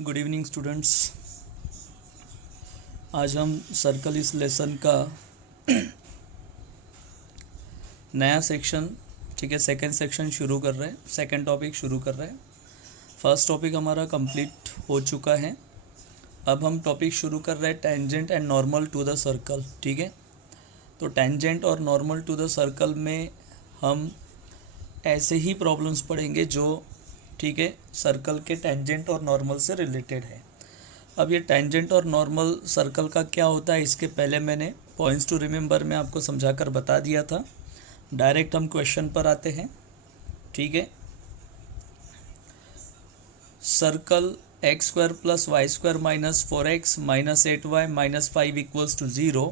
Good evening students. आज हम circle इस लेसन का नया सेक्शन, ठीक है, सेकंड सेक्शन शुरू कर रहे हैं, सेकंड टॉपिक शुरू कर रहे हैं। फर्स्ट टॉपिक हमारा कंप्लीट हो चुका है। अब हम टॉपिक शुरू कर रहे हैं tangent and normal to the circle. ठीक है, तो टेंजेंट और नॉर्मल टू द सर्कल में हम ऐसे ही प्रॉब्लम्स पढ़ेंगे जो, ठीक है, सर्कल के टेंजेंट और नॉर्मल से रिलेटेड है। अब ये टेंजेंट और नॉर्मल सर्कल का क्या होता है, इसके पहले मैंने पॉइंट्स टू रिमेंबर में आपको समझाकर बता दिया था। डायरेक्ट हम क्वेश्चन पर आते हैं। ठीक है, circle x square plus y square minus 4x minus 8y minus 5 equals to 0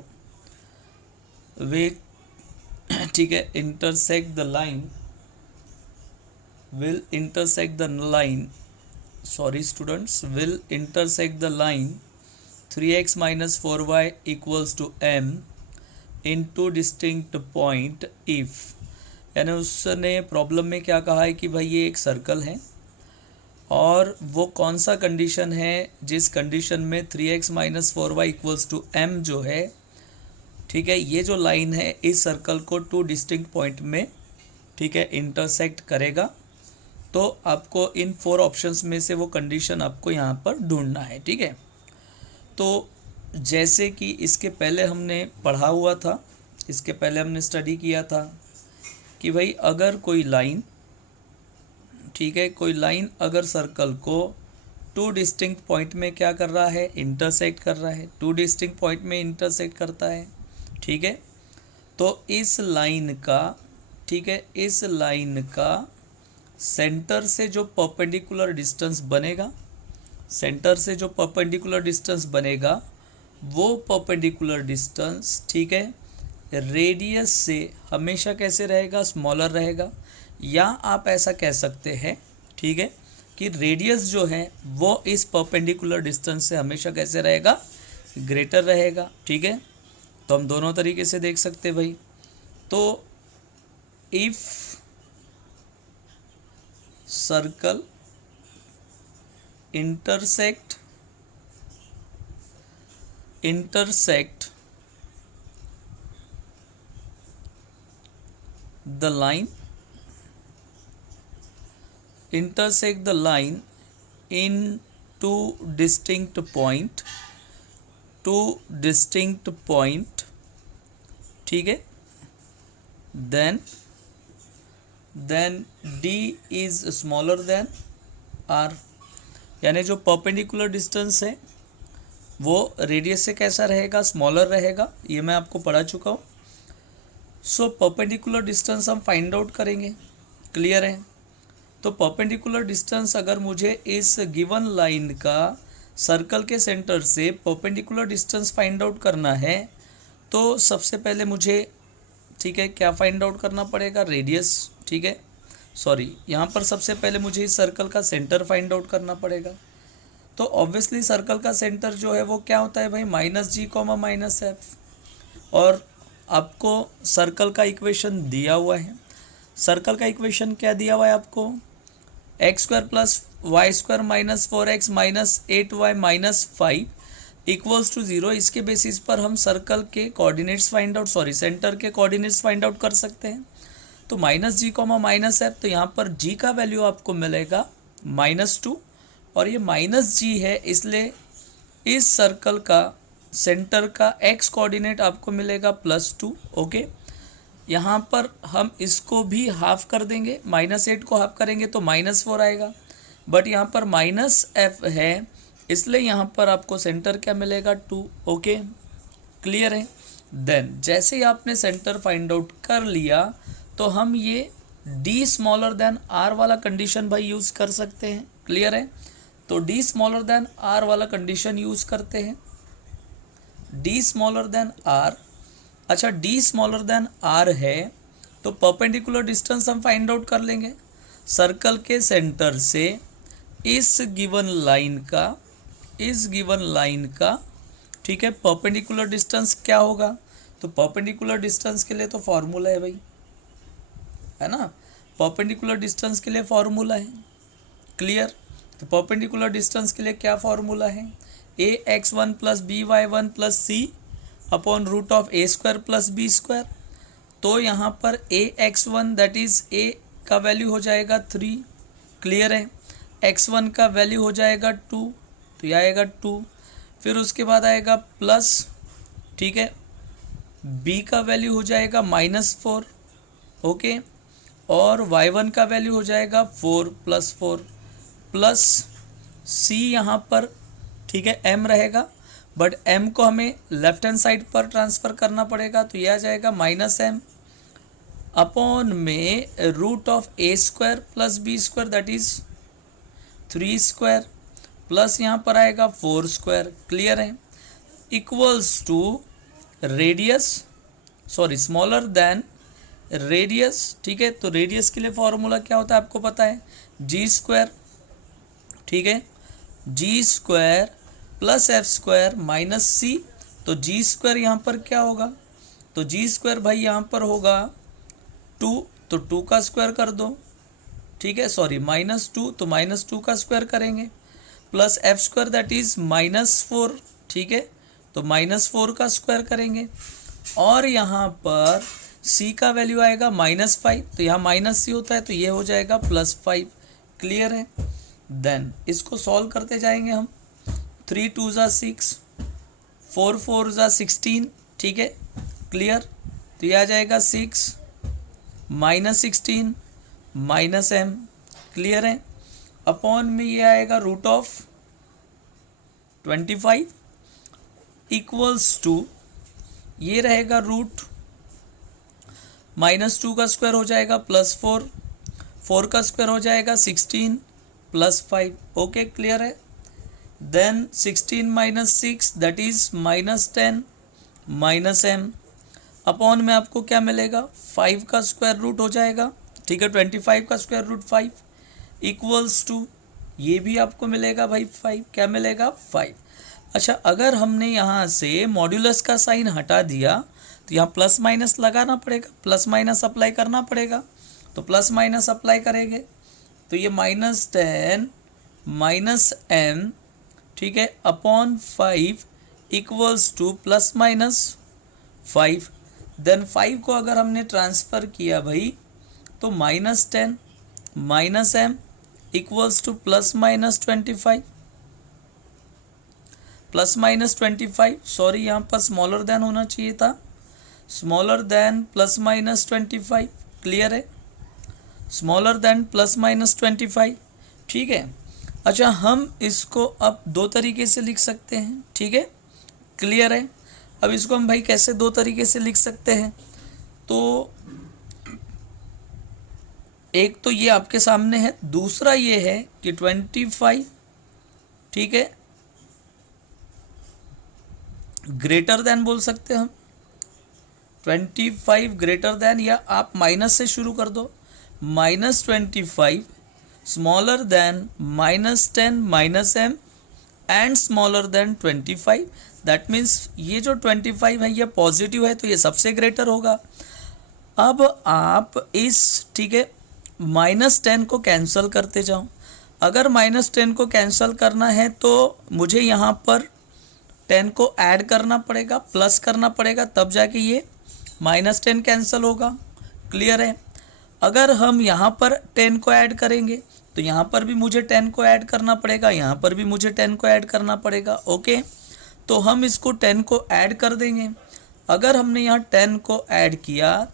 way, ठीक है, intersect the line, will intersect the line, sorry students, will intersect the line 3x minus 4y equals to m in two distinct point if, यानी उसने problem में क्या कहा है कि भाई ये एक सर्कल है और वो कौन सा कंडीशन है जिस कंडीशन में 3x minus 4y equals to m जो है, ठीक है, ये जो लाइन है इस सर्कल को टू डिस्टिंक्ट पॉइंट में, ठीक है, इंटरसेक्ट करेगा। तो आपको इन 4 ऑप्शंस में से वो कंडीशन आपको यहाँ पर ढूंढना है। ठीक है, तो जैसे कि इसके पहले हमने पढ़ा हुआ था, इसके पहले हमने स्टडी किया था कि भाई अगर कोई लाइन, ठीक है, कोई लाइन अगर सर्कल को टू डिस्टिंक्ट पॉइंट में क्या कर रहा है, इंटरसेक्ट कर रहा है, टू डिस्टिंक्ट पॉइंट में इंटरसेक्ट करता है। ठीक है, तो इस लाइन का, ठीक है, इस लाइन का सेंटर से जो परपेंडिकुलर डिस्टेंस बनेगा, सेंटर से जो परपेंडिकुलर डिस्टेंस बनेगा वो परपेंडिकुलर डिस्टेंस, ठीक है, रेडियस से हमेशा कैसे रहेगा, स्मॉलर रहेगा। या आप ऐसा कह सकते हैं, ठीक है, कि रेडियस जो है वो इस परपेंडिकुलर डिस्टेंस से हमेशा कैसे रहेगा, ग्रेटर रहेगा। ठीक है, तो हम दोनों तरीके से देख सकते हैं भाई। तो if circle intersect the line in two distinct point, ठीक है, then d is smaller than r, यानी जो परपेंडिकुलर डिस्टेंस है वो रेडियस से कैसा रहेगा, स्मॉलर रहेगा। ये मैं आपको पढ़ा चुका हूँ। सो परपेंडिकुलर डिस्टेंस हम फाइंड आउट करेंगे, क्लियर है। तो परपेंडिकुलर डिस्टेंस अगर मुझे इस गिवन लाइन का सर्कल के सेंटर से परपेंडिकुलर डिस्टेंस फाइंड आउट करना है तो सबसे पहले मुझे, ठीक है, क्या फाइंड आउट करना पड़ेगा, रेडियस। ठीक है, सॉरी, यहाँ पर सबसे पहले मुझे इस सर्कल का सेंटर फाइंड आउट करना पड़ेगा। तो ऑब्वियसली सर्कल का सेंटर जो है वो क्या होता है भाई, minus g comma minus F. और आपको सर्कल का इक्वेशन दिया हुआ है। सर्कल का इक्वेशन क्या दिया हुआ है आपको, x square plus y square minus 4x minus 8y minus 5 equals to 0। इसके बेसिस पर हम सर्कल के coordinates find out, sorry, centre के कोऑर्डिनेट्स फाइंड आउट कर सकते हैं। तो minus g comma minus f, तो यहाँ पर जी का वैल्यू आपको मिलेगा -2 और ये माइनस जी है, इसलिए इस सर्कल का सेंटर का एक्स कोऑर्डिनेट आपको मिलेगा +2। ओके, यहाँ पर हम इसको भी हाफ कर देंगे, -8 को हाफ करेंगे तो -4 आएगा, बट यहाँ पर माइनस एफ है इसलिए यहाँ पर आपको सेंटर क्या मिलेगा, 2। ओके, क्लियर है। देन जैसे ही आपने सेंटर फाइंड आउट कर लिया तो हम ये d स्मॉलर देन r वाला कंडीशन भाई यूज़ कर सकते हैं, क्लियर है। तो d स्मॉलर देन r वाला कंडीशन यूज़ करते हैं, d स्मॉलर देन r। अच्छा, d स्मॉलर देन r है तो परपेंडिकुलर डिस्टेंस हम फाइंड आउट कर लेंगे सर्कल के सेंटर से इस गिवन लाइन का, ठीक है, परपेंडिकुलर डिस्टेंस क्या होगा। तो परपेंडिकुलर डिस्टेंस के लिए तो फॉर्मूला है भाई, है ना, परपेंडिकुलर डिस्टेंस के लिए फॉर्मूला है, क्लियर। तो परपेंडिकुलर डिस्टेंस के लिए क्या फॉर्मूला है, ax1 plus by1 plus c upon root of a square plus b square. तो यहाँ पर ax1 दैट इज a का वैल्यू हो जाएगा 3, क्लियर है। x1 का वैल्यू हो जाएगा 2, तो यह आएगा 2। फिर उसके बाद आएगा प्लस, ठीक है, b का वैल्यू हो जाएगा -4, ओके, और y1 का वैल्यू हो जाएगा 4 + 4 प्लस c यहाँ पर, ठीक है, m रहेगा, बट m को हमें लेफ्ट हैंड साइड पर ट्रांसफ़र करना पड़ेगा, तो यह आ जाएगा -m अपॉन में root of a square plus b square that is 3 square plus यहाँ पर आएगा 4 स्क्वायर, क्लियर है, equals to radius, sorry smaller than radius, ठीक है। तो रेडियस के लिए फॉर्मूला क्या होता है आपको पता है, जी स्क्वायर, ठीक है, G square plus F square minus C. तो जी स्क्वायर यहाँ पर क्या होगा, तो जी स्क्वायर भाई यहाँ पर होगा 2, तो 2 का स्क्वायर कर दो, ठीक है, सॉरी -2, तो -2 का स्क्वायर करेंगे, plus F square that is -4, ठीक है, तो -4 का स्क्वायर करेंगे, और यहाँ पर c का वैल्यू आएगा -5, तो यहाँ -c होता है, तो ये हो जाएगा +5, क्लियर है। देन इसको सॉल्व करते जाएंगे हम, 3 2 ज़ा 6, 4 4 ज़ा 16, ठीक है, क्लियर। तो ये आ जाएगा 6 -16 -m, क्लियर है, अपॉन में ये आएगा रूट ऑफ 25 इक्वल्स टू, ये रहेगा रूट -2 का स्क्वायर हो जाएगा +4, 4 का स्क्वायर हो जाएगा 16 +5, ओके, क्लियर है। Then 16 - 6 that is -10 -m upon में आपको क्या मिलेगा, 5 का स्क्वायर रूट हो जाएगा, ठीक है, 25 का स्क्वायर रूट 5 इक्वल्स टू, ये भी आपको मिलेगा भाई 5, क्या मिलेगा 5। अच्छा, अगर हमने यहाँ से मॉड्यूलस का साइन हटा दिया तो यहाँ प्लस माइनस लगाना पड़ेगा, प्लस माइनस अप्लाई करना पड़ेगा, तो प्लस माइनस अप्लाई करेंगे तो ये -10 -m, ठीक है, अपॉन 5 इक्वल्स टू +-5। देन 5 को अगर हमने ट्रांसफ़र किया भाई तो -10 -m इक्वल्स टू +-25, +-25, सॉरी यहाँ पर स्मॉलर देन होना चाहिए था, स्मॉलर देन +-25, क्लियर है, स्मॉलर देन +-25, ठीक है। अच्छा, हम इसको अब 2 तरीके से लिख सकते हैं, ठीक है, क्लियर है। अब इसको हम भाई कैसे 2 तरीके से लिख सकते हैं, तो एक तो ये आपके सामने है, दूसरा ये है कि 25, ठीक है, ग्रेटर देन बोल सकते हैं हम, 25 ग्रेटर देन, या आप माइनस से शुरू कर दो, -25 smaller than -10 -m and smaller than 25, that means ये जो 25 है ये पॉजिटिव है, तो ये सबसे ग्रेटर होगा। अब आप इस, ठीक है, -10 को कैंसिल करते जाओ, अगर -10 को कैंसिल करना है तो मुझे यहाँ पर 10 को ऐड करना पड़ेगा, प्लस करना पड़ेगा, तब जाके ये -10 कैंसिल होगा, क्लियर है। अगर हम यहाँ पर 10 को ऐड करेंगे तो यहाँ पर भी मुझे 10 को ऐड करना पड़ेगा, यहाँ पर भी मुझे 10 को ऐड करना पड़ेगा, ओके। तो हम इसको 10 को ऐड कर देंगे, अगर हमने यहाँ 10 को ऐड किया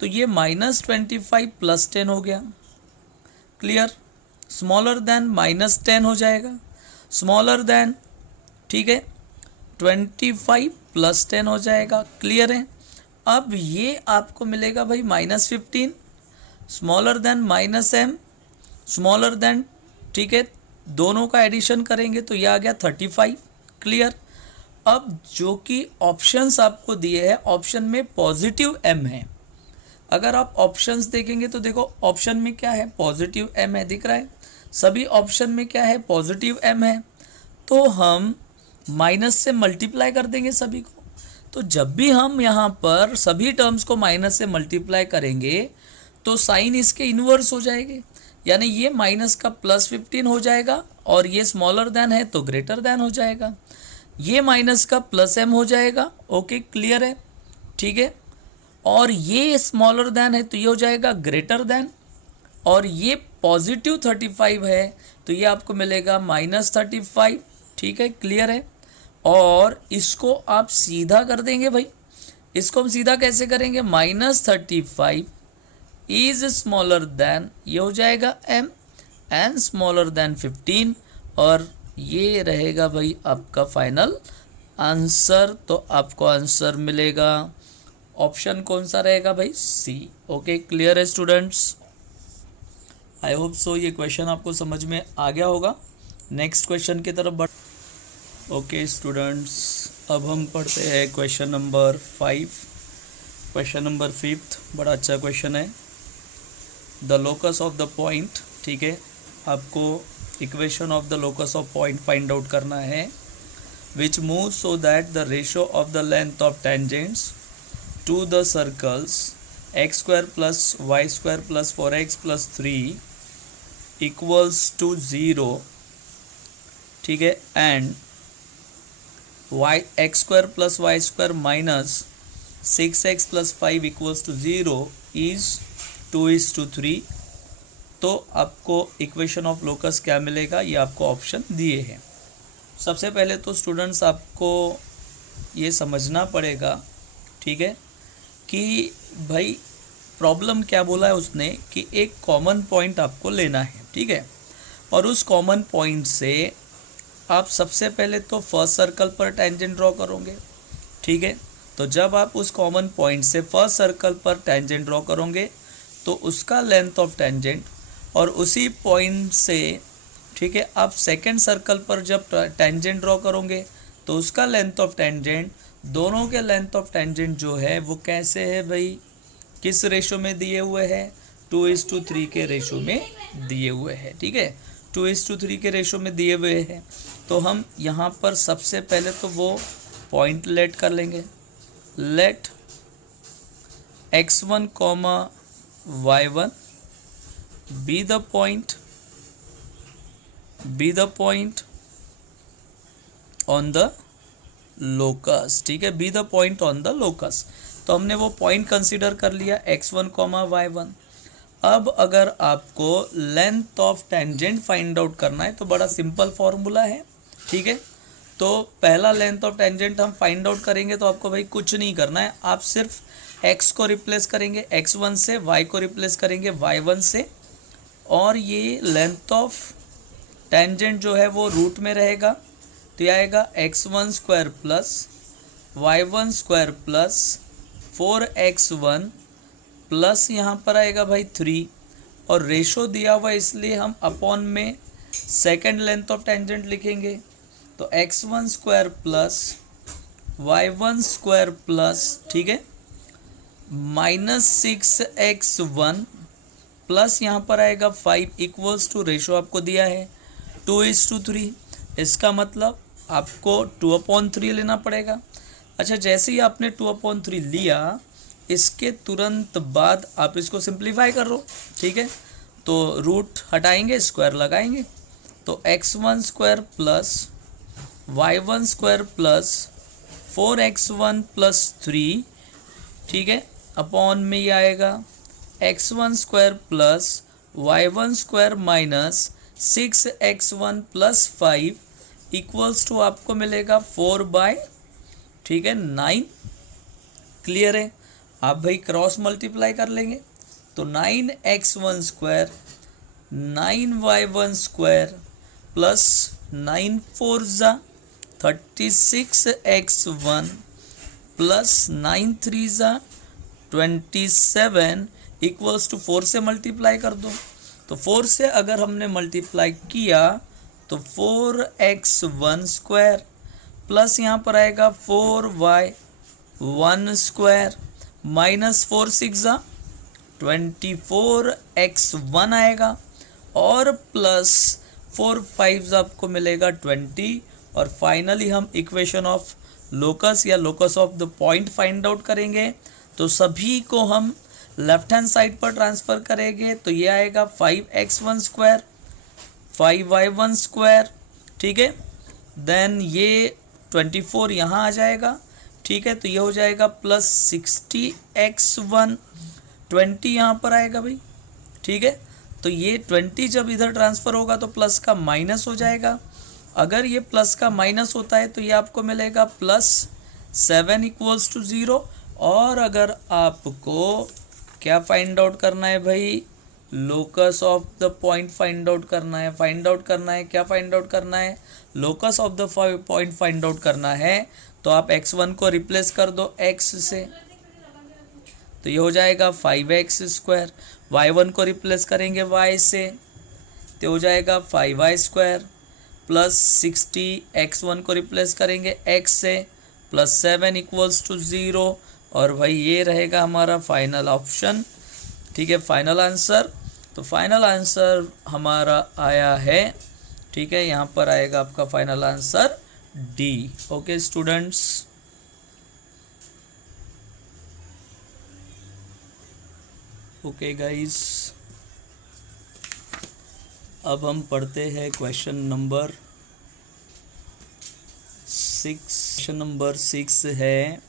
तो ये -25 + 10 हो गया, क्लियर, स्मॉलर देन -10 हो जाएगा, स्मॉलर देन, ठीक है, 25 + 10 हो जाएगा, क्लियर है। अब ये आपको मिलेगा भाई -15 smaller than -m smaller than, ठीक है, दोनों का एडिशन करेंगे तो ये आ गया 35, क्लियर। अब जो कि ऑप्शंस आपको दिए हैं, ऑप्शन में पॉजिटिव m है, अगर आप ऑप्शंस देखेंगे तो देखो ऑप्शन में क्या है, पॉजिटिव m है, दिख रहा है, सभी ऑप्शन में क्या है, पॉजिटिव m है, तो हम माइनस से मल्टीप्लाई कर देंगे सभी को। तो जब भी हम यहाँ पर सभी टर्म्स को माइनस से मल्टीप्लाई करेंगे तो साइन इसके इन्वर्स हो जाएंगे, यानी ये माइनस का +15 हो जाएगा और ये स्मॉलर देन है तो ग्रेटर देन हो जाएगा, ये माइनस का प्लस m हो जाएगा। ओके क्लियर है, ठीक है। और ये स्मॉलर देन है तो ये हो जाएगा ग्रेटर देन, और ये पॉजिटिव 35 है तो ये आपको मिलेगा -35, ठीक है क्लियर है। और इसको आप सीधा कर देंगे भाई, इसको हम सीधा कैसे करेंगे, -35 इज स्मॉलर देन, ये हो जाएगा m, एंड स्मॉलर देन 15, और ये रहेगा भाई आपका फाइनल आंसर। तो आपको आंसर मिलेगा, ऑप्शन कौन सा रहेगा भाई, सी। ओके क्लियर है स्टूडेंट्स, आई होप सो ये क्वेश्चन आपको समझ में आ गया होगा। नेक्स्ट क्वेश्चन की तरफ बढ़। ओके स्टूडेंट्स, अब हम पढ़ते हैं क्वेश्चन नंबर 5। क्वेश्चन नंबर 5 बड़ा अच्छा क्वेश्चन है। The locus of the point, ठीक है, आपको equation of the locus of point find out करना है, which move so that the ratio of the length of tangents to the circles x² plus y² plus 4x plus 3 equals to 0, ठीक है, and x² plus y² minus 6x plus 5 equals to 0 is 2:3। तो आपको equation of locus क्या मिलेगा, ये आपको option दिए हैं। सबसे पहले तो स्टूडेंट्स आपको ये समझना पड़ेगा, ठीक है, कि भाई प्रॉब्लम क्या बोला है उसने, कि एक कॉमन पॉइंट आपको लेना है, ठीक है, और उस कॉमन पॉइंट से आप सबसे पहले तो फर्स्ट सर्कल पर टेंजेंट ड्रॉ करोगे, ठीक है। तो जब आप उस कॉमन पॉइंट से फर्स्ट सर्कल पर टेंजेंट ड्रॉ करोगे तो उसका लेंथ ऑफ टेंजेंट, और उसी पॉइंट से, ठीक है, आप सेकंड सर्कल पर जब टेंजेंट ड्रॉ करोगे तो उसका लेंथ ऑफ टेंजेंट, दोनों के लेंथ ऑफ टेंजेंट जो है वो कैसे है भाई, किस रेशो में दिए हुए हैं, 2:3 के रेशो में दिए हुए हैं, ठीक है, 2:3 के रेशो में दिए हुए हैं। तो हम यहाँ पर सबसे पहले तो वो पॉइंट लेट कर लेंगे, late x1, y1 be the point on the locus, ठीक है, be the point on the locus। तो हमने वो पॉइंट कंसीडर कर लिया x1, y1। अब अगर आपको length of tangent find out करना है तो बड़ा सिंपल फॉर्मूला है, ठीक है। तो पहला लेंथ ऑफ टेंजेंट हम फाइंड आउट करेंगे तो आपको भाई कुछ नहीं करना है, आप सिर्फ x को रिप्लेस करेंगे x1 से, y को रिप्लेस करेंगे y1 से, और ये लेंथ ऑफ टेंजेंट जो है वो रूट में रहेगा, तो ये आएगा x1² plus y1² plus 4x1 plus यहाँ पर आएगा भाई 3, और रेशो दिया हुआ इसलिए हम अपॉन में सेकेंड लेंथ ऑफ टेंजेंट लिखेंगे। तो x1² प्लस y1² प्लस, ठीक है, -6x1 प्लस यहाँ पर आएगा 5 इक्वल्स टू, रेशो आपको दिया है 2:3। इसका मतलब आपको 2/3 लेना पड़ेगा। अच्छा, जैसे ही आपने 2/3 लिया, इसके तुरंत बाद आप इसको सिंप्लीफाई कर लो, ठीक है। तो रूट हटाएंगे, स्क्वायर लगाएंगे, तो x1² plus y1² plus 4x1 plus 3, ठीक है, अपॉन में ये आएगा x1² plus y1² minus 6x1 plus 5 equals to आपको मिलेगा 4/, ठीक है, 9। क्लियर है। आप भाई क्रॉस मल्टीप्लाई कर लेंगे तो 9x1² 9y1² प्लस 9 4 ज़ा 36x1 प्लस 9 3 ज़ा 27 इक्वल्स टू 4 से मल्टीप्लाई कर दो। तो 4 से अगर हमने मल्टीप्लाई किया तो 4x1² प्लस यहाँ पर आएगा 4y1² माइनस 4 6 24x1 आएगा, और प्लस 4 5 आपको मिलेगा 20। और फाइनली हम इक्वेशन ऑफ लोकस या locus of the point find out करेंगे। तो सभी को हम लेफ्ट हैंड साइड पर ट्रांसफ़र करेंगे, तो ये आएगा 5x1² 5y1 स्क्वायर, ठीक है। देन ये 24 यहाँ आ जाएगा, ठीक है। तो ये हो जाएगा प्लस 60x1, 20 यहाँ पर आएगा भाई, ठीक है। तो ये 20 जब इधर ट्रांसफ़र होगा तो प्लस का माइनस हो जाएगा। अगर ये प्लस का माइनस होता है तो ये आपको मिलेगा +7 इक्वल्स टू 0। और अगर आपको क्या फाइंड आउट करना है भाई, locus of the point find out करना है, क्या फाइंड आउट करना है, locus of the point find out करना है। तो आप x1 को रिप्लेस कर दो x से, तो ये हो जाएगा 5x स्क्वायर। y1 को रिप्लेस करेंगे y से, तो हो जाएगा 5y स्क्वायर प्लस 60, x1 को रिप्लेस करेंगे x से, +7 इक्वल्स टू 0। और भाई ये रहेगा हमारा फाइनल ऑप्शन, ठीक है, फाइनल आंसर। तो फाइनल आंसर हमारा आया है, ठीक है, यहाँ पर आएगा आपका final answer D. Okay students, okay guys, अब हम पढ़ते हैं क्वेश्चन नंबर 6। क्वेश्चन नंबर 6 है,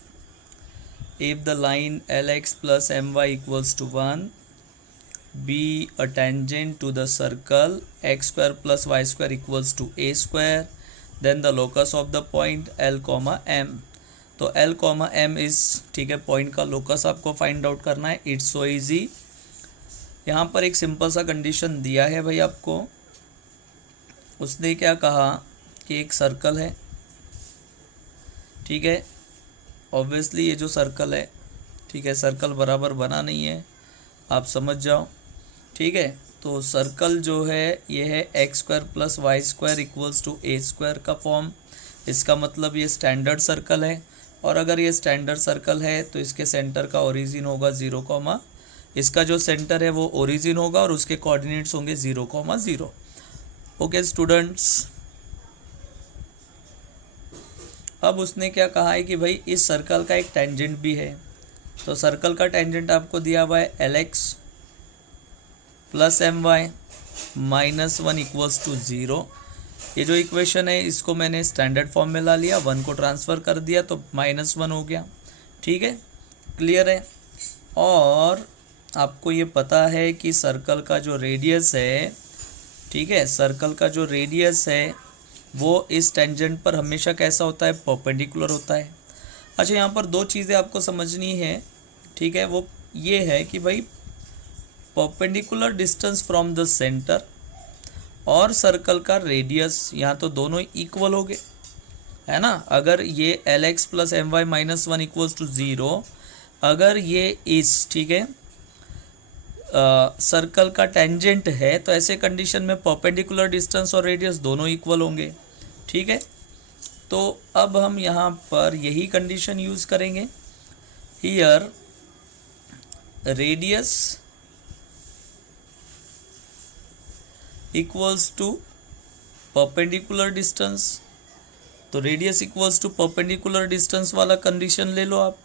if the line lx plus my equals to 1 be a tangent to the circle x square plus y square equals to a square, then the locus of the point l comma m। तो l comma m इस, ठीक है, point का locus आपको find out करना है। It's so easy. यहाँ पर एक सिंपल सा कंडीशन दिया है भाई आपको। उसने क्या कहा कि एक सर्कल है, ठीक है, ऑब्वियसली ये जो सर्कल है, ठीक है, सर्कल बराबर बना नहीं है, आप समझ जाओ, ठीक है। तो सर्कल जो है ये है x square plus y square equals to a square का फॉर्म। इसका मतलब ये स्टैंडर्ड सर्कल है, और अगर ये स्टैंडर्ड सर्कल है तो इसके सेंटर का ओरिजिन होगा 0, इसका जो सेंटर है वो ओरिजिन होगा और उसके कोऑर्डिनेट्स होंगे 0, 0। ओके स्टूडेंट्स, अब उसने क्या कहा है कि भाई इस सर्कल का एक टेंजेंट भी है। तो सर्कल का टेंजेंट आपको दिया हुआ है lx plus my -1 equals to 0। ये जो इक्वेशन है इसको मैंने स्टैंडर्ड फॉर्म में ला लिया, 1 को ट्रांसफ़र कर दिया तो -1 हो गया, ठीक है, क्लियर है। और आपको ये पता है कि सर्कल का जो रेडियस है, ठीक है, सर्कल का जो रेडियस है वो इस टेंजेंट पर हमेशा कैसा होता है, परपेंडिकुलर होता है। अच्छा, यहाँ पर दो चीज़ें आपको समझनी है, ठीक है, वो ये है कि भाई perpendicular distance from the centre और सर्कल का रेडियस, यहाँ तो दोनों इक्वल हो गए, है ना। अगर ये lx plus my -1 equals to 0, अगर ये इस, ठीक है, सर्कल का टेंजेंट है तो ऐसे कंडीशन में परपेंडिकुलर डिस्टेंस और रेडियस दोनों इक्वल होंगे, ठीक है। तो अब हम यहाँ पर यही कंडीशन यूज़ करेंगे। Here radius equals to perpendicular distance, तो radius equals to perpendicular distance वाला कंडीशन ले लो आप।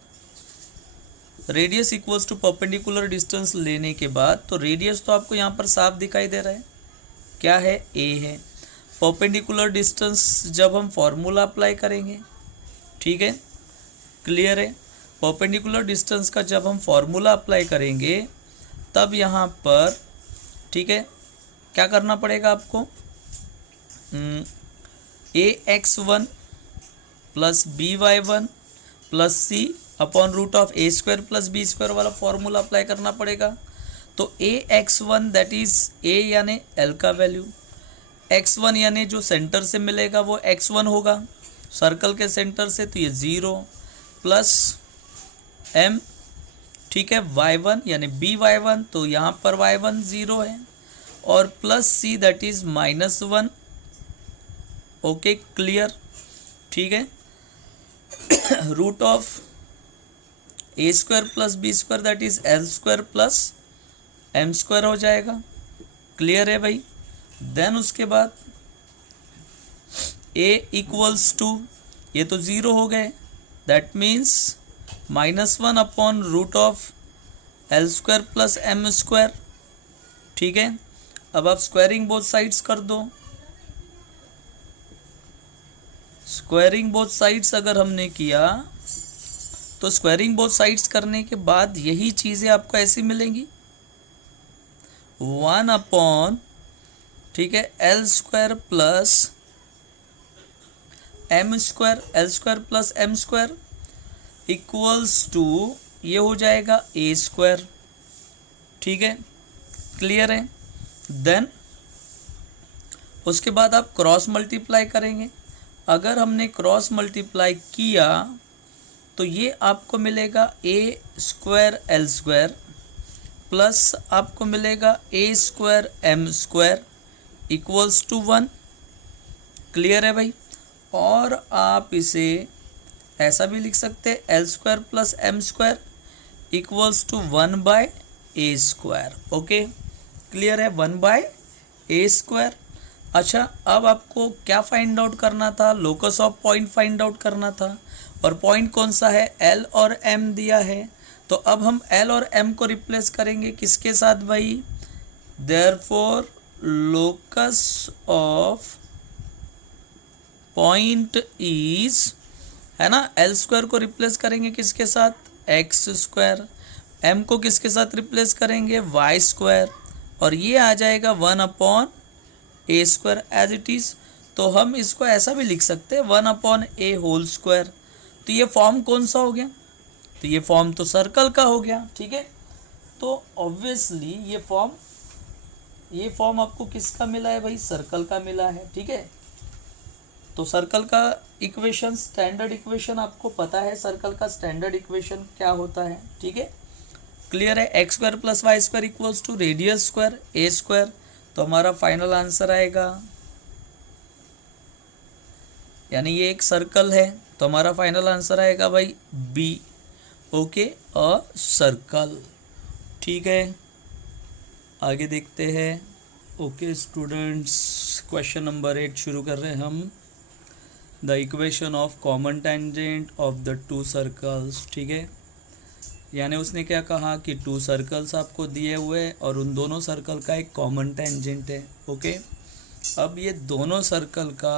Radius equals to perpendicular distance लेने के बाद, तो रेडियस तो आपको यहाँ पर साफ दिखाई दे रहा है, क्या है, a है। परपेंडिकुलर डिस्टेंस जब हम फॉर्मूला अप्लाई करेंगे, ठीक है, क्लियर है। परपेंडिकुलर डिस्टेंस का जब हम फॉर्मूला अप्लाई करेंगे तब यहाँ पर, ठीक है, क्या करना पड़ेगा आपको, ax1 plus by1 plus c upon root of a square plus b square वाला फॉर्मूला अप्लाई करना पड़ेगा। तो ax1 दैट इज a यानी l का वैल्यू, x1 यानी जो सेंटर से मिलेगा वो x1 होगा, सर्कल के सेंटर से, तो ये 0 प्लस m, ठीक है, y1 यानी by1, तो यहाँ पर y1 0 है, और plus c that is -1। Okay clear, ठीक है। Root of a square plus B square that is l square plus m square हो जाएगा, क्लियर है भाई। देन उसके बाद a इक्वल्स टू, ये तो 0 हो गए, that means -1 upon root of l square plus m square, ठीक है। अब आप स्क्वायरिंग बोथ साइड्स कर दो। स्क्वायरिंग बोथ साइड्स अगर हमने किया तो स्क्वायरिंग बोथ साइड्स करने के बाद यही चीज़ें आपको ऐसी मिलेंगी, 1/, ठीक है, L² plus M², L² plus M² equals to ये हो जाएगा A², ठीक है, क्लियर है। देन उसके बाद आप क्रॉस मल्टीप्लाई करेंगे। अगर हमने क्रॉस मल्टीप्लाई किया तो ये आपको मिलेगा A² L² प्लस आपको मिलेगा A² M² equals to 1, clear है भाई। और आप इसे ऐसा भी लिख सकते हैं L² plus M² equals to 1/A², okay, clear है, 1/A²। अच्छा, अब आपको क्या फाइंड आउट करना था? Locus of point find out करना था। और पॉइंट कौन सा है? L और M दिया है। तो अब हम L और M को रिप्लेस करेंगे किसके साथ भाई? Therefore locus of point is, है ना, L² को रिप्लेस करेंगे किसके साथ? X²। M को किसके साथ रिप्लेस करेंगे? Y²। और ये आ जाएगा 1/A² एज इट इज। तो हम इसको ऐसा भी लिख सकते हैं 1/A²। तो ये फॉर्म कौन सा हो गया? तो ये फॉर्म तो सर्कल का हो गया, ठीक है। तो ऑब्वियसली ये फॉर्म आपको किसका मिला है भाई? सर्कल का मिला है, ठीक है। तो सर्कल का इक्वेशन, स्टैंडर्ड इक्वेशन आपको पता है, सर्कल का स्टैंडर्ड इक्वेशन क्या होता है, ठीक है, क्लियर है। x² plus y² equals to radius square A²। तो हमारा फाइनल आंसर आएगा, यानी ये एक सर्कल है, तो हमारा फाइनल आंसर आएगा भाई B, ओके, अ सर्कल, ठीक है। आगे देखते हैं। ओके स्टूडेंट्स, क्वेश्चन नंबर 8 शुरू कर रहे हैं हम। The equation of common tangent of the 2 circles, ठीक है। यानी उसने क्या कहा कि 2 सर्कल्स आपको दिए हुए और उन दोनों सर्कल का एक कॉमन टेंजेंट है, ओके। अब ये दोनों सर्कल का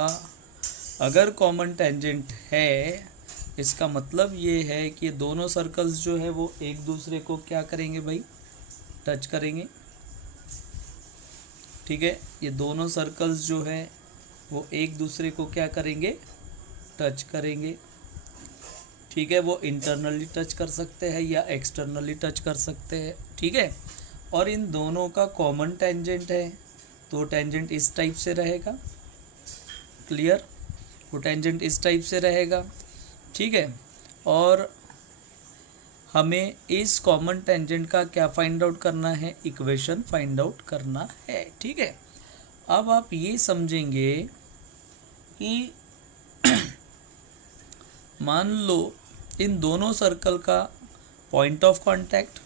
अगर कॉमन टेंजेंट है, इसका मतलब ये है कि ये दोनों सर्कल्स जो है वो एक दूसरे को क्या करेंगे भाई? टच करेंगे, ठीक है। ये दोनों सर्कल्स जो है वो एक दूसरे को क्या करेंगे? टच करेंगे, ठीक है। वो इंटरनली टच कर सकते हैं या एक्सटर्नली टच कर सकते हैं, ठीक है। और इन दोनों का कॉमन टेंजेंट है, तो टेंजेंट इस टाइप से रहेगा, क्लियर, वो टेंजेंट इस टाइप से रहेगा, ठीक है। और हमें इस कॉमन टेंजेंट का क्या फाइंड आउट करना है? इक्वेशन फाइंड आउट करना है, ठीक है। अब आप ये समझेंगे कि मान लो इन दोनों सर्कल का पॉइंट ऑफ कांटेक्ट,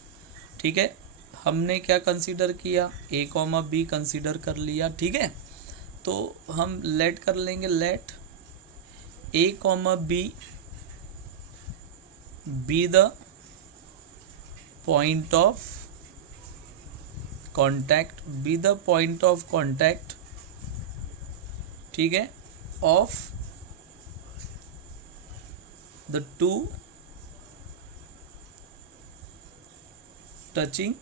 ठीक है, हमने क्या कंसीडर किया? A, B कंसीडर कर लिया, ठीक है। तो हम लेट कर लेंगे, late A, B be the point of contact, be the point of contact, ठीक है, of the 2 टचिंग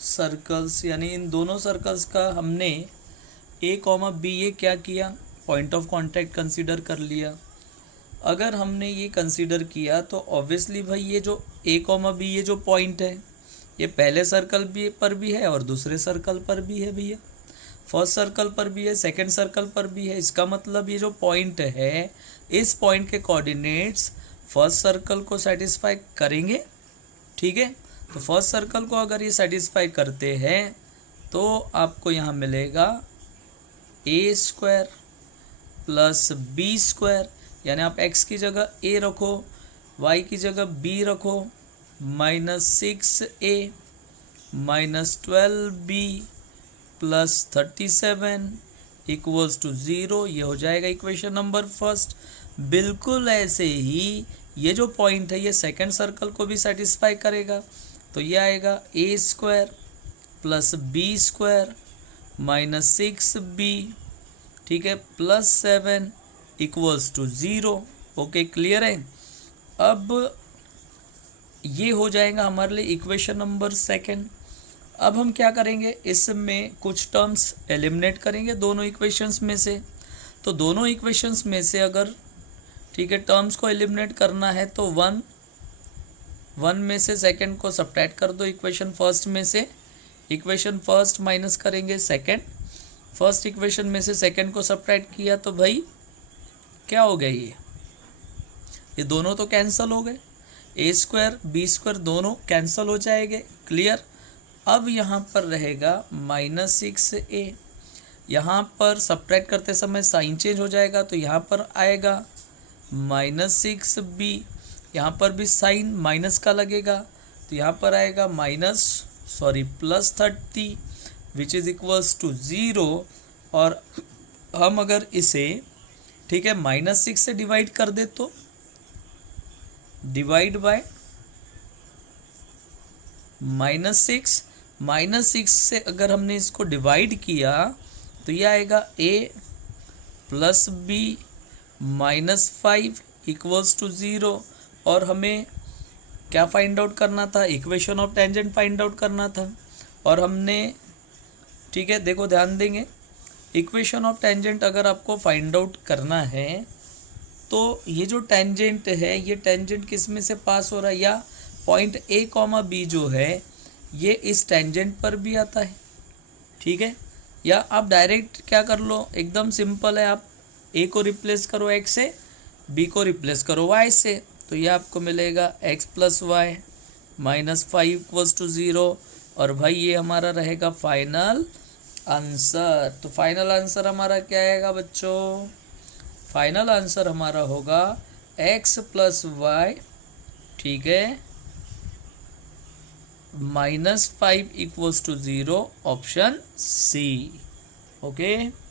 सर्कल्स। यानी इन दोनों सर्कल्स का हमने A, B ये क्या किया? पॉइंट ऑफ कांटेक्ट कंसीडर कर लिया। अगर हमने ये कंसीडर किया तो ऑब्वियसली भाई ये जो A, B ये जो पॉइंट है ये पहले सर्कल पर भी है और दूसरे सर्कल पर भी है भैया, फर्स्ट सर्कल पर भी है, सेकंड सर्कल पर भी है। इसका मतलब ये जो पॉइंट है, इस पॉइंट के कोऑर्डिनेट्स फर्स्ट सर्कल को सेटिस्फाई करेंगे, ठीक है। तो फर्स्ट सर्कल को अगर ये सेटिस्फाई करते हैं तो आपको यहाँ मिलेगा A² प्लस B², यानी आप x की जगह a रखो, y की जगह b रखो, -6a -12b plus 37 equals to 0। ये हो जाएगा इक्वेशन नंबर फर्स्ट। बिल्कुल ऐसे ही ये जो पॉइंट है ये सेकंड सर्कल को भी सेटिस्फाई करेगा। तो ये आएगा A square plus B square minus 6b, ठीक है, plus 7 equals to 0। Okay, clear है। अब ये हो जाएगा हमारे लिए इक्वेशन नंबर सेकंड। अब हम क्या करेंगे, इसमें कुछ टर्म्स एलिमिनेट करेंगे दोनों इक्वेशंस में से। तो दोनों इक्वेशंस में से अगर, ठीक है, टर्म्स को एलिमिनेट करना है तो वन में से सेकंड को सब्ट्रैक्ट कर दो इक्वेशन फर्स्ट में से। इक्वेशन फर्स्ट माइनस करेंगे सेकंड, फर्स्ट इक्वेशन में से सेकंड को सब्ट्रैक्ट किया तो भाई क्या हो गया, ये दोनों तो कैंसिल हो गए, ए स्क्वायर बी स्क्वायर दोनों कैंसिल हो जाएंगे। क्लियर। अब यहाँ पर रहेगा -6a, यहाँ पर सब्ट्रैक्ट करते समय साइन चेंज हो जाएगा तो यहाँ पर आएगा -6b, यहाँ पर भी साइन माइनस का लगेगा तो यहाँ पर आएगा +30 विच इज इक्वल्स टू 0। और हम अगर इसे, ठीक है, -6 से डिवाइड कर दे तो डिवाइड बाय -6 से अगर हमने इसको डिवाइड किया तो ये आएगा a plus b -5 equals to 0। और हमें क्या फाइंड आउट करना था, equation of tangent find out करना था। और हमने, ठीक है, देखो ध्यान देंगे, इक्वेशन ऑफ टेंजेंट अगर आपको फाइंड आउट करना है तो ये जो टेंजेंट है, ये टेंजेंट किस में से पास हो रहा है, या पॉइंट a, b जो है ये इस टेंजेंट पर भी आता है, ठीक है। या आप डायरेक्ट क्या कर लो, एकदम सिंपल है, आप a को रिप्लेस करो x से, b को रिप्लेस करो y से, तो ये आपको मिलेगा x plus y -5 equals to 0। और भाई ये हमारा रहेगा फाइनल आंसर। तो फाइनल आंसर हमारा क्या आएगा बच्चों, फाइनल आंसर हमारा होगा x प्लस वाई, ठीक है, -5 equals to 0, option c. Okay.